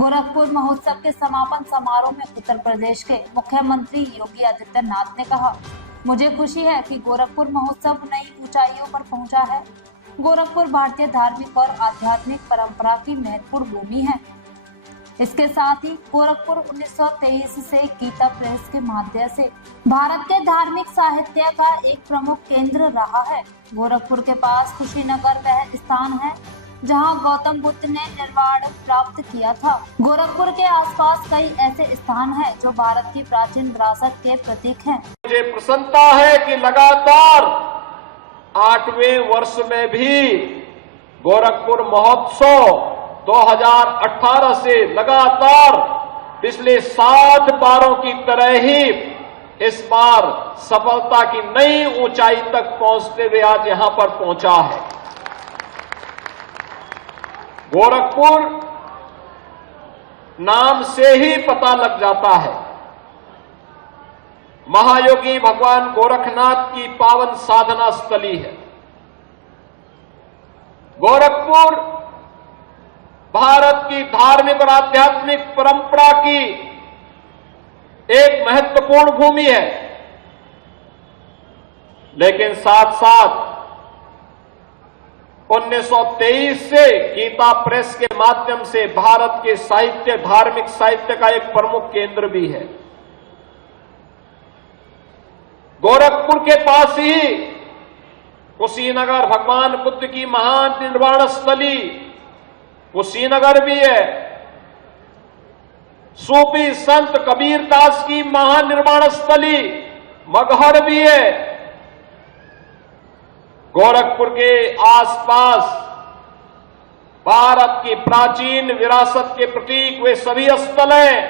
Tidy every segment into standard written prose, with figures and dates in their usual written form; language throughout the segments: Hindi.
गोरखपुर महोत्सव के समापन समारोह में उत्तर प्रदेश के मुख्यमंत्री योगी आदित्यनाथ ने कहा, मुझे खुशी है कि गोरखपुर महोत्सव नई ऊंचाइयों पर पहुंचा है। गोरखपुर भारतीय धार्मिक और आध्यात्मिक परंपरा की महत्वपूर्ण भूमि है। इसके साथ ही गोरखपुर 1923 से गीता प्रेस के माध्यम से भारत के धार्मिक साहित्य का एक प्रमुख केंद्र रहा है। गोरखपुर के पास कुशीनगर वह स्थान है जहां गौतम बुद्ध ने निर्वाण प्राप्त किया था। गोरखपुर के आसपास कई ऐसे स्थान हैं जो भारत की प्राचीन विरासत के प्रतीक हैं। मुझे प्रसन्नता है कि लगातार 8वें वर्ष में भी गोरखपुर महोत्सव 2018 से लगातार पिछले 7 बारों की तरह ही इस बार सफलता की नई ऊंचाई तक पहुंचते हुए आज यहां पर पहुंचा है। गोरखपुर नाम से ही पता लग जाता है, महायोगी भगवान गोरखनाथ की पावन साधना स्थली है। गोरखपुर भारत की धार्मिक और आध्यात्मिक परंपरा की एक महत्वपूर्ण भूमि है, लेकिन साथ साथ 1923 से गीता प्रेस के माध्यम से भारत के साहित्य, धार्मिक साहित्य का एक प्रमुख केंद्र भी है। गोरखपुर के पास ही कुशीनगर भगवान बुद्ध की महान निर्वाण स्थली कुशीनगर भी है। सूफी संत कबीरदास की महानिर्वाण स्थली मगहर भी है। गोरखपुर के आसपास भारत की प्राचीन विरासत के प्रतीक वे सभी स्थल हैं।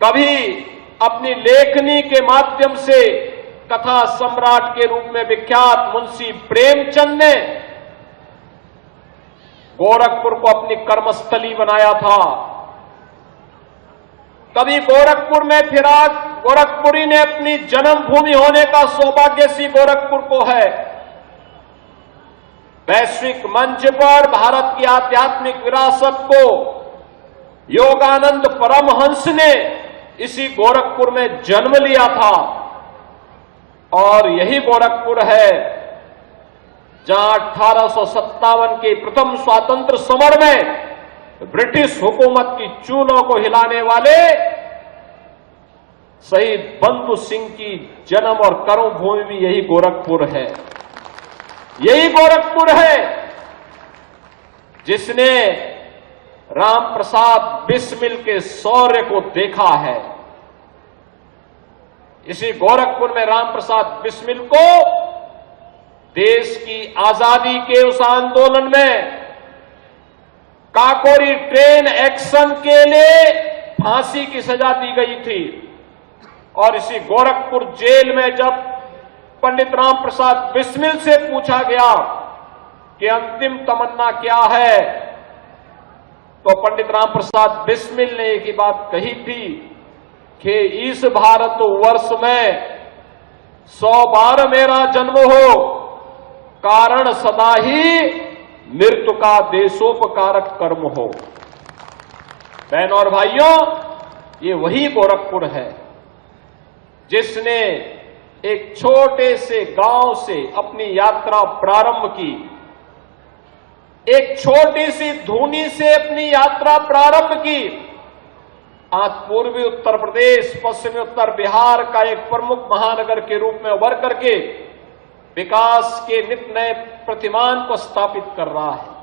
कभी अपनी लेखनी के माध्यम से कथा सम्राट के रूप में विख्यात मुंशी प्रेमचंद ने गोरखपुर को अपनी कर्मस्थली बनाया था। कभी गोरखपुर में फिराक गोरखपुरी ने अपनी जन्मभूमि होने का सौभाग्य सी गोरखपुर को है। वैश्विक मंच पर भारत की आध्यात्मिक विरासत को योगानंद परमहंस ने इसी गोरखपुर में जन्म लिया था और यही गोरखपुर है जहां 1857 के प्रथम स्वातंत्र समर में ब्रिटिश हुकूमत की चूलों को हिलाने वाले शहीद बंधु सिंह की जन्म और कर्मभूमि भी यही गोरखपुर है। यही गोरखपुर है जिसने राम प्रसाद बिस्मिल के शौर्य को देखा है। इसी गोरखपुर में राम प्रसाद बिस्मिल को देश की आजादी के उस आंदोलन में काकोरी ट्रेन एक्शन के लिए फांसी की सजा दी गई थी और इसी गोरखपुर जेल में जब पंडित राम प्रसाद बिस्मिल से पूछा गया कि अंतिम तमन्ना क्या है, तो पंडित राम प्रसाद बिस्मिल ने एक ही बात कही थी कि इस भारत वर्ष में 100 बार मेरा जन्म हो, कारण सदा ही मृत्यु का देशोपकारक कर्म हो। बहनों और भाइयों, ये वही गोरखपुर है जिसने एक छोटे से गांव से अपनी यात्रा प्रारंभ की, एक छोटी सी धूनी से अपनी यात्रा प्रारंभ की। आज पूर्वी उत्तर प्रदेश, पश्चिमी उत्तर बिहार का एक प्रमुख महानगर के रूप में उभर करके विकास के नित नए प्रतिमान को स्थापित कर रहा है।